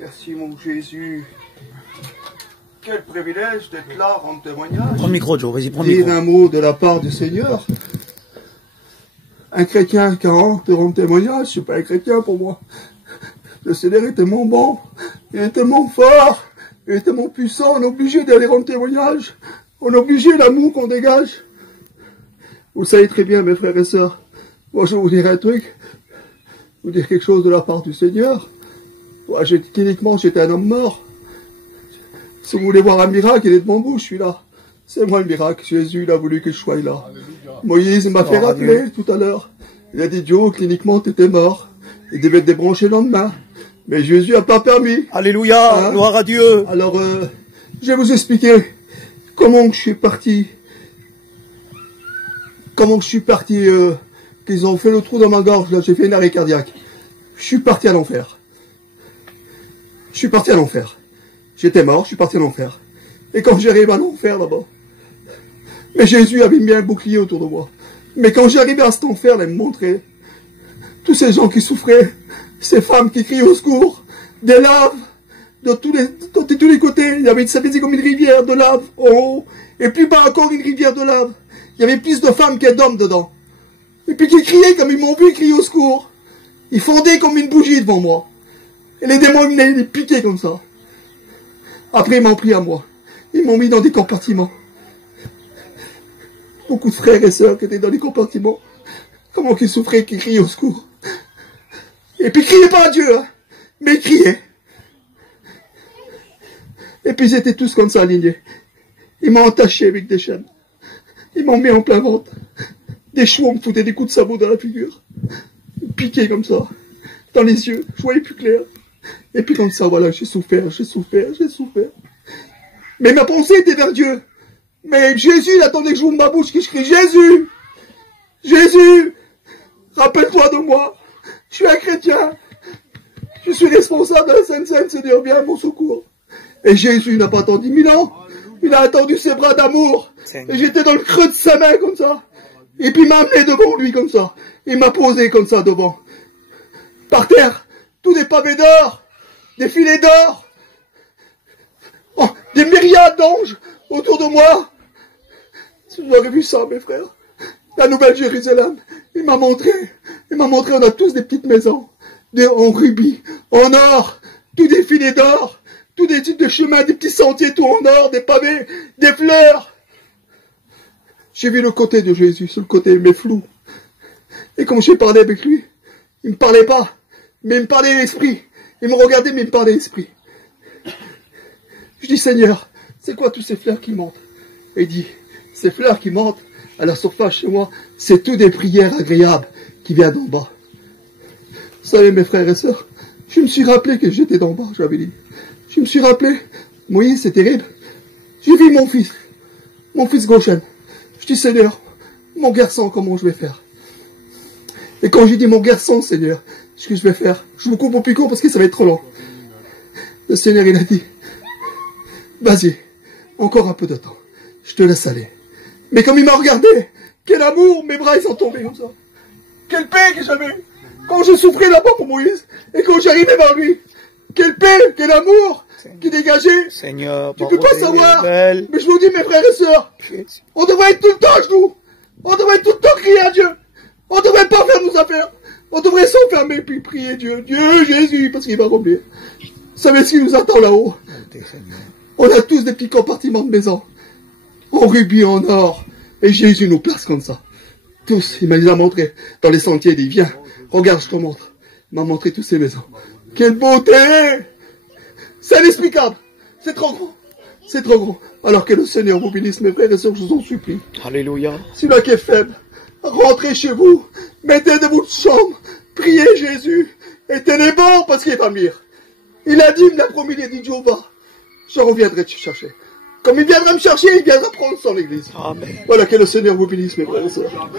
Merci mon Jésus. Quel privilège d'être là, rendre témoignage. Prends le micro, Joe, vas-y, prends le micro. Dire un mot de la part du Seigneur. Un chrétien qui rend témoignage, c'est pas un chrétien pour moi. Le Seigneur est tellement bon, il est tellement fort, il est tellement puissant, on est obligé d'aller rendre témoignage. On est obligé l'amour qu'on dégage. Vous savez très bien, mes frères et sœurs, moi je vais vous dire un truc, vous dire quelque chose de la part du Seigneur. Moi, cliniquement, j'étais un homme mort. Si vous voulez voir un miracle, il est devant vous, je suis là. C'est moi le miracle. Jésus, il a voulu que je sois là. Alléluia. Moïse m'a fait rappeler tout à l'heure. Il a dit, Joe, cliniquement, tu étais mort. Il devait te débrancher le lendemain. Mais Jésus n'a pas permis. Alléluia, hein? Gloire à Dieu. Alors, je vais vous expliquer comment je suis parti. Comment je suis parti, qu'ils ont fait le trou dans ma gorge, là, j'ai fait une arrêt cardiaque. Je suis parti à l'enfer. Je suis parti à l'enfer. J'étais mort, je suis parti à l'enfer. Et quand j'arrive à l'enfer là-bas, mais Jésus avait mis un bouclier autour de moi. Mais quand j'arrivais à cet enfer, là, il me montrait tous ces gens qui souffraient, ces femmes qui criaient au secours, des laves, de tous les côtés. Il y avait, ça faisait comme une rivière de lave en haut, et plus bas encore une rivière de lave. Il y avait plus de femmes que d'hommes dedans. Et puis qui criaient comme ils m'ont vu crier au secours. Ils fondaient comme une bougie devant moi. Et les démons, ils les piquaient comme ça. Après, ils m'ont pris à moi. Ils m'ont mis dans des compartiments. Beaucoup de frères et sœurs qui étaient dans les compartiments. Comment qu'ils souffraient, qu'ils criaient au secours. Et puis, ils criaient pas à Dieu, hein, mais ils criaient. Et puis, ils étaient tous comme ça, alignés. Ils m'ont attaché avec des chaînes. Ils m'ont mis en plein ventre. Des chevaux me foutaient des coups de sabot dans la figure. Piqués comme ça. Dans les yeux. Je voyais plus clair. Et puis comme ça, voilà, j'ai souffert. Mais ma pensée était vers Dieu. Mais Jésus, il attendait que j'ouvre ma bouche, que je crie, Jésus! Jésus! Rappelle-toi de moi. Je suis un chrétien. Je suis responsable de la Sainte-Seine, Seigneur, viens à mon secours. Et Jésus n'a pas attendu 1000 ans. Il a attendu ses bras d'amour. Et j'étais dans le creux de sa main, comme ça. Et puis il m'a amené devant lui, comme ça. Il m'a posé comme ça devant. Par terre, tous des pavés d'or, des filets d'or, oh, des myriades d'anges autour de moi. Si vous auriez vu ça, mes frères, la Nouvelle Jérusalem, il m'a montré, on a tous des petites maisons, en rubis, en or, tous des filets d'or, tous des types de chemins, des petits sentiers, tout en or, des pavés, des fleurs. J'ai vu le côté de Jésus, sur le côté, mais flou. Et comme j'ai parlé avec lui, il me parlait pas, mais il me parlait l'esprit. Il me regardait, mais il me parlait l'esprit. Je dis, Seigneur, c'est quoi tous ces fleurs qui montent? Et il dit, ces fleurs qui montent à la surface chez moi, c'est tout des prières agréables qui viennent d'en bas. Vous savez, mes frères et sœurs, je me suis rappelé que j'étais d'en bas, j'avais dit. Je me suis rappelé, Moïse, c'est terrible. J'ai vu mon fils Goshen. Je dis, Seigneur, mon garçon, comment je vais faire? Et quand j'ai dit mon garçon, Seigneur, ce que je vais faire, je vous coupe au picot parce que ça va être trop long. Le Seigneur, il a dit, vas-y, encore un peu de temps, je te laisse aller. Mais comme il m'a regardé, quel amour, mes bras ils sont tombés comme ça. Quelle paix que j'avais eu. Quand je souffrais là-bas pour Moïse, et quand j'arrivais vers lui, quelle paix, quel amour qui dégageait. Seigneur, tu peux pas savoir, mais je vous dis, mes frères et sœurs, on devrait être tout le temps à genoux. On devrait tout le temps crier à Dieu. On ne devrait pas faire nos affaires. On devrait s'enfermer puis prier Dieu. Dieu, Jésus, parce qu'il va revenir. Vous savez ce qui nous attend là-haut? On a tous des petits compartiments de maison. En rubis, en or. Et Jésus nous place comme ça. Tous. Il m'a montré dans les sentiers. Il dit, viens, regarde, je te montre. Il m'a montré toutes ces maisons. Quelle beauté! C'est inexplicable. C'est trop grand. C'est trop grand. Alors que le Seigneur vous bénisse, mes frères et sœurs, je vous en supplie. Alléluia. Celui-là qui est faible, rentrez chez vous, mettez de votre chambre, priez Jésus, et tenez bon parce qu'il va venir. Il a dit, il me l'a promis, il a dit, Jéhovah, je reviendrai te chercher. Comme il viendra me chercher, il viendra prendre son église. Amen. Voilà, que le Seigneur vous bénisse, mes frères et sœurs.